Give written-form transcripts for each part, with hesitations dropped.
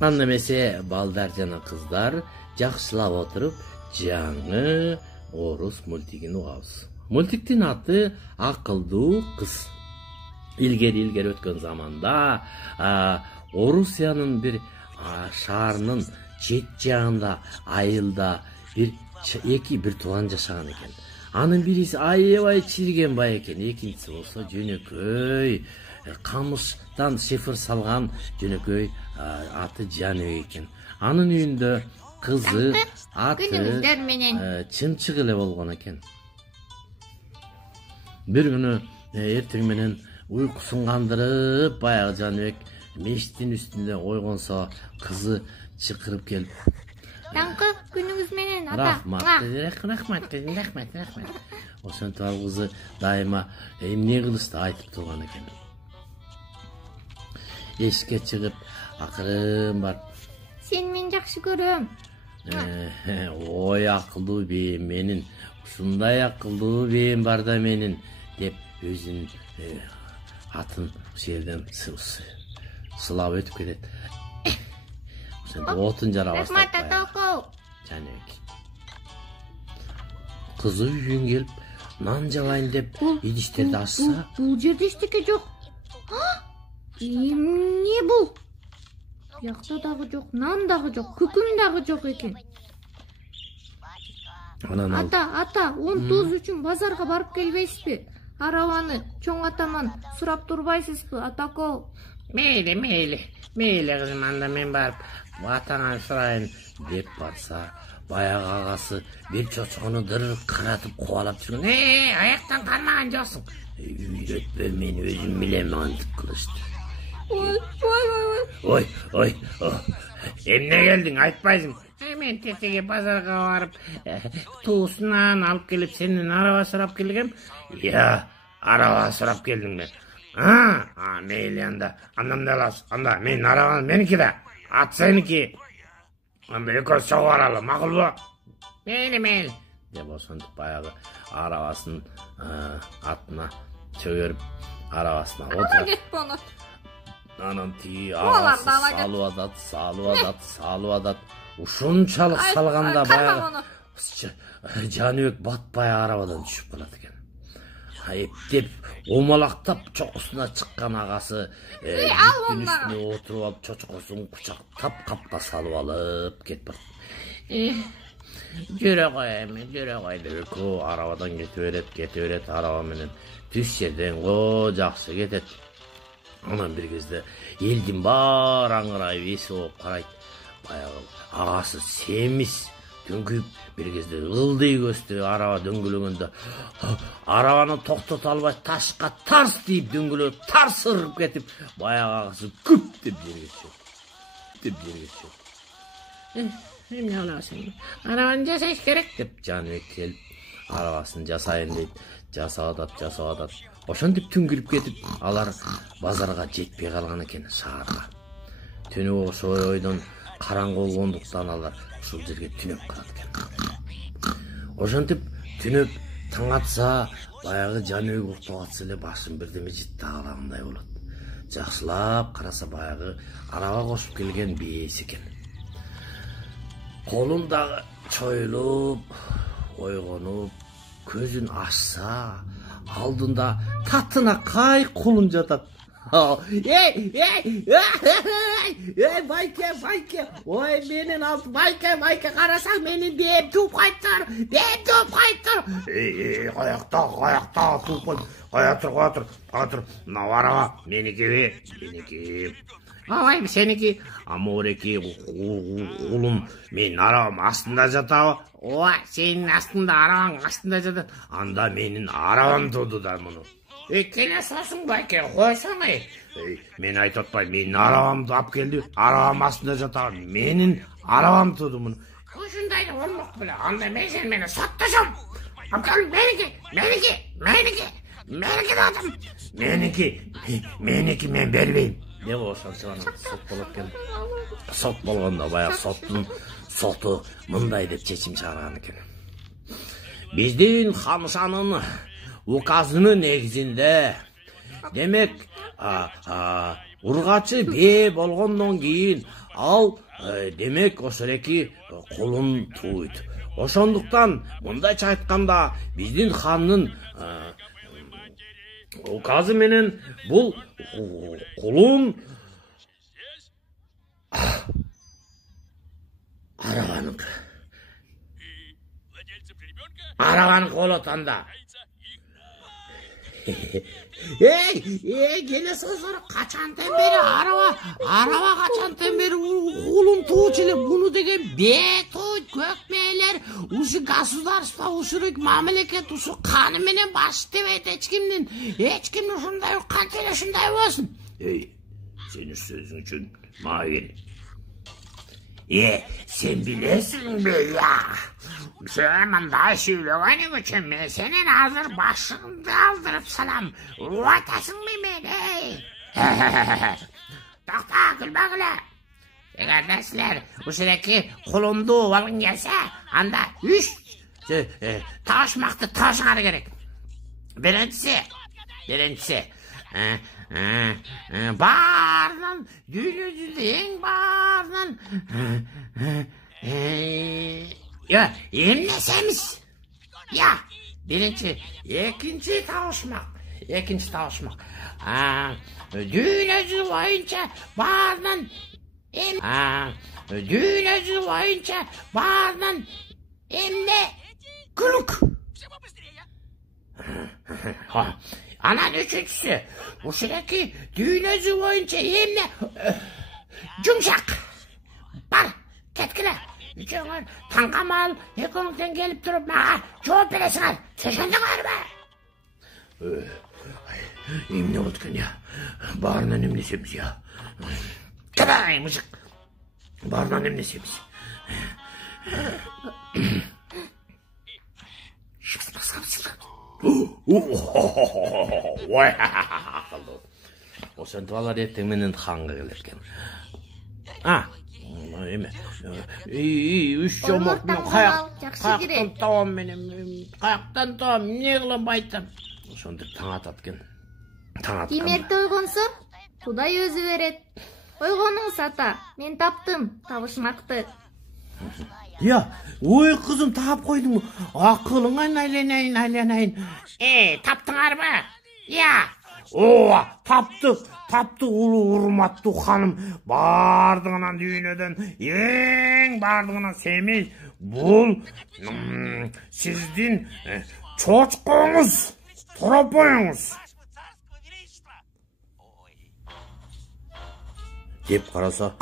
Анда эмесе балдар жана кыздар жакшылап отуруп жаңы орус мультигин угабыз. Мультиктин аты Акылдуу кыз. Илгери өткөн заманда Орусиянын бир шаарынын чет жагында айылда бир тууган жашаган экен. Анын бириси аябай чирген бай экен, экинчиси болсо жөнөкөй камыштан шифр салган жөнөкөй аты Жаныбек экен. Анын үйүндө кызы аты Чымчык эле болгон экен. Бир күнү эртең менен уйкусун кандырып баягы Жаныбек мештин үстүндө ойгонсо кызы чакырып келип: Даңкы күнүңүз менен ата. Рахмат. Ошентип ал кызы дайыма эмне кылышты айтып турган экен. Эшикке чыгып, акырын барып: Сени мен жакшы көрөм. Ой, акылдуу бейим менин, ушундай акылдуу бейим бар да менин, деп өзүнүн атын ушул жерден сылап өтүп кетет. Отун жара баштайт. Рахмат атако. Жаныбек. Кызы үйүнгө келип, нан жалайын деп идиштерди ачса, Бул жерде эчтеке жок. Эмне бул? Бuyakta дагы жок, нан дагы жок, күкүм дагы жок экен. Ата, 10 үчүн базарга барып келбейсизби? Арабаны чоң атаман сурап турбайсызбы, атако? Мейли кызым, анда мен барып атаңан сурайын деп барса, баягы агасы бир чочкону дырып каратып кубалап жүргөн. Аяктан кармаган жоксуң. Үйрөтпө, мен өзүм билем антип кылышты. Ой, эмне келдиң, айтпайсың? Мен тетеге базарга барып, туусунан алып келип, сенден араба сурап келгем. Араба сурап келдиң мен. Мейли, анда аласыз. Анда мен арабаны меники да, ат сеники. Анда экөөбүз чогуу баралы, макулбу? Мейли. Деп ошентип баягы арабасын атына чөгөрүп, арабасына отуруп. Анан тиги агасы салып атат. Ушунчалык салганда баягы Жаныбек батпай арабадан түшүп калат экен. Эптеп, омалактап чокусуна чыккан агасы жиптин үстүнө отуруп алып, чочкосун кучактап капка салып алып кетип барат. Жүрө кой деп экөө арабадан кете берет, араба менен түз жерден жакшы кетет. Анан бир кезде элдин баары аңырайып эси болуп карайт. Баягы агасы семиз дөңкүйүп, бир кезде ылдый көздө араба дөңгөлөгөндө арабаны токтото албай ташка тарс тийип дөңгөлөп тарс ырып кетип, баягы агасы күп деп жерге түшөт. Эмне кыласың? Арабаны жасаш керек деп Жаныбек келип, арабасын жасайын дейт. Жасап атат. Ошентип түн кирип кетип, алар базарга жетпей калган экен, шаарга. Түнү ошо ойдон караңгы болгондуктан алар ушул жерге түнөп калат экен. Ошентип түнөп таң атса, баягы Жаныбек уктап атса эле башын бирдеме житти калагандай болот. Жакшылап караса, баягы араба кошуп келген бээси экен. Колундагы чойлуп, ойгонуп, көзүн ачса, алдында татынакай кулун жатат. Байке, ой менин алып, байке, карасаң менин бээм тууп кайттыр. Каякта тууп кой. Кая тур. Мына араба меники. Ай, сеники, амореки, улум, менин арабам астында жатабы? Ой, сенин астында, арабаң астында жатат. Анда менин арабам туду да муну. Келе салсың байке, койсоң. Мен айтып атпайм, менин арабамды алып келди. Арабам астында жатабы, менин арабам туду муну. Ушундай болмок беле. Анда мен сени менен соттошом. Абкал меники дадым. Меники мен бербейм. Деп ошончо сот болот экен. Сот болгондо баягы соту мындай деп чечим чыгарган экен. Биздин Хамшанын указынын негизинде, демек, ургачы бээ болгондон кийин Ал демек ошореки колун тууйт. Ошондуктан мындайча айтканда биздин хандын указы менен бул кулун араваныкы болот анда. Келесі сұры қачантан бері арава қачантан бері құлын туыч эле буну деген бетойт көкмейлер ушу государство ушурик мамлекет ушу каны менен баш тебейт эчкимдин ушундай канча эле ушундай болсун. Сен сөзүң үчүн мага sen bilesin be ya. Sen mınday söylüğünün için ben senin hazır başını aldırıp salam. Uvatasın mı beni? Takta gülme gülü. Kardeşler, bu sürekli kolumdu ovalın gelse, anda 3 taşmaktı taşınar gerek. Birincisi. Bağırdan, düğünüzün bağırdan. Ya, emnesemiz. Ya, birinci, ikinci tavuşmak. Düğünüzü boyunca bağırdan, düğünüzü boyunca bağırdan, emne, gülük. Anan üçüncüsü, bu sürekli düğünüzü boyunca emne, yumuşak. Bar, ketkile. Üçüncü, tankamal, ekonomiden gelip durup bana cevap veresin al. Seçendin galiba. Emne olduk ya. Bağırından emnesemiz ya. Kadar mızık. Bağırından emnesemiz. Ошентип алар эртең менен ханга келеркен. Эме. 3 жоморт мен каяктан табам менен. Каяктан табам, эмне кылам айтам. Ошондук таң атат экен. Кимерди ойгонсо, Кудай өзү берет. Ойгонуңуз ата, мен таптым табышмакты. Ya, oy kızım tap koydun mu? Akılına aylanayın. Taptılar mı? Ya, taptı ulu hurmatlı hanım. Bardığından düğünöden, bardığından sevmeyiz. Bul, sizdin çoçkunuz, toropoyunuz. Deyip karasa,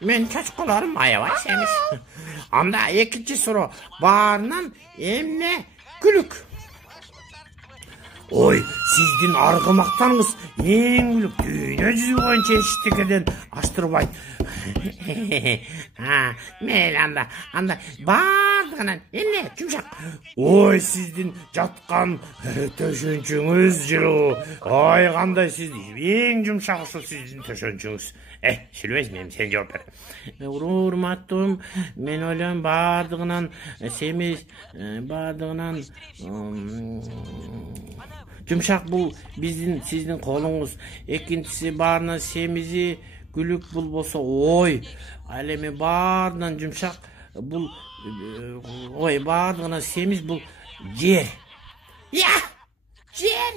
men çoçkularım ayavaş emiz. Anda ikinci soru bağırından emne gülük. Oy sizdin argımaktanız en gülük düğüne yüzü boyunca eşitlik eden açtırbayt. Men anda bağırdığından emne yumuşak. Oy sizdin jatkan töşönçüңүz жылуу. Oy kanday sizdin en yumuşak şu sizdin töşönçüңүz. Silvesmeyim sen cevap ver. Urmattım men ойлойм бардыгынан семиз бардыгынан жумшак бул биздин сиздин колуңуз. Экинчиси баарынан семизи гүлүк бул болсо ой ал эми баарынан жумшак бул ой бардыгынан семиз бул жер. Я жер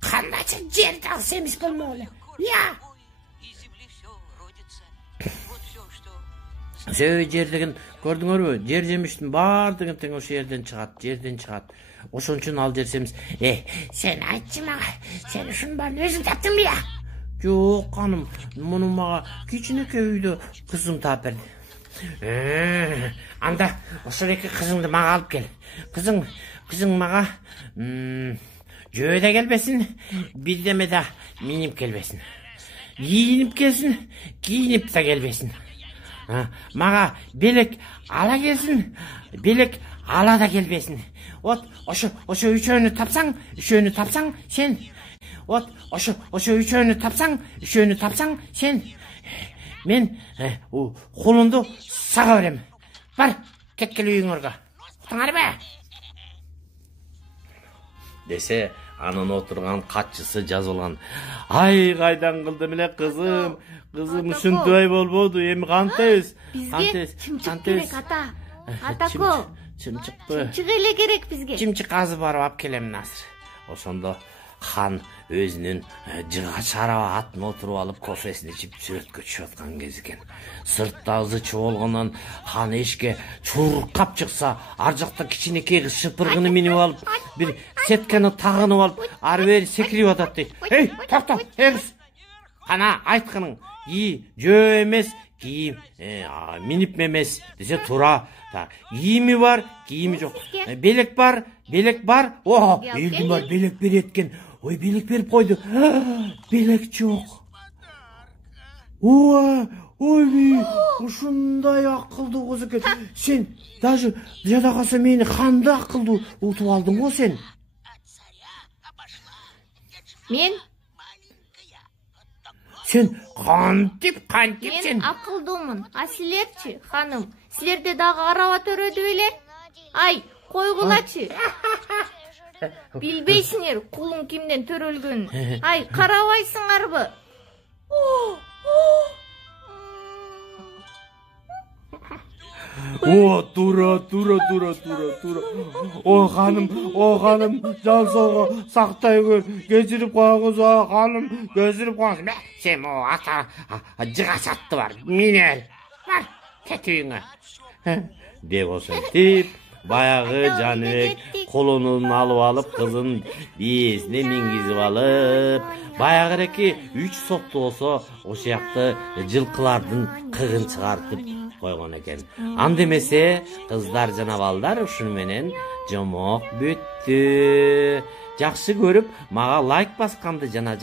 кандайча жер дагы семиз болмок эле. Я Söyle yer деген көрдүңөрбү? Жер жемиштин баардыгы тең ошо жерден чыгат. Ошон үчүн ал жерсемиз. Сен айтчы мага, сен ушунун баарын өзүң таптыңбы я? Жок каным, муну мага кичинекей үйдө кызым таап берди. Анда ошол эки кызыңды мага алып кел. Кызың мага жөөдө келбесин, бирдеме да минип келбесин. Кийинип келсин, кийинип да келбесин. Мага белек ала келсин, белек ала да келбесин. Вот ошо үчөөнү тапсаң, сен. Вот ошо үчөөнү тапсаң, сен. Мен кулунду сага берем. Бар, кеткил үйүңөргө. Уктуңарбы? Десе, анын отурган катчысы жазылган. Ай кайдан кылдым эле кызым. Кызым ушундай болбоду. Эми кантебиз? Бизге чымчык керек ата. Атако. Чымчыкпы? Чымчык эле керек бизге. Чымчык азыр барып алып келем азыр. Ошондо хан өзүнүн жыгач араба атын отуруп алып кофесин ичип сүрөткө түшүп аткан кез экен. Сыртта ызы чогулгандан хан эшикке чуркап чыкса, ар жакта кичинекей кыз шыпыргыны минип алып, бир сетканы тагынып алып, ары бери секирип атат дейт. Эй, токто, кыз. Кана айтканың жөө эмес, кийим минип эмес десе туура. Кийими бар, кийими жок. Белек бар, О, элдин бар, белек берет экен. Ой, белек берип койду. Белек жок. Ой, ушундай акылдуу кыз экен. Сен даже жада калса мени ханды акылдуу утуп алдың го сен. Мен Сен кантип сен? Мен акылдуумун. А силерчи, ханым? Силерде дагы араба төрөдү беле? Ай, койгулачы. Билбейсиңер кулуң кимден төрөлгөнүн. Ай, карабайсыңарбы? Тура. О ханым, жан соого сактай көр. Кечирип коюңуз, ханым, кечирип коюңуз. Сен о ата жыгач атты бар. Мине бар, кет үйүңө. Деп ошентип, баягы Жаныбек колунун алып алып, кызын бийесине мингизип алып, баягыреки 3 сотту болсо, ошоякты жылкылардын кыгын чыгартып койгон экен. Анда эмесе кыздар жана балдар ушуну менен жомок бүттү. Жакшы көрүп, мага лайк басканды жана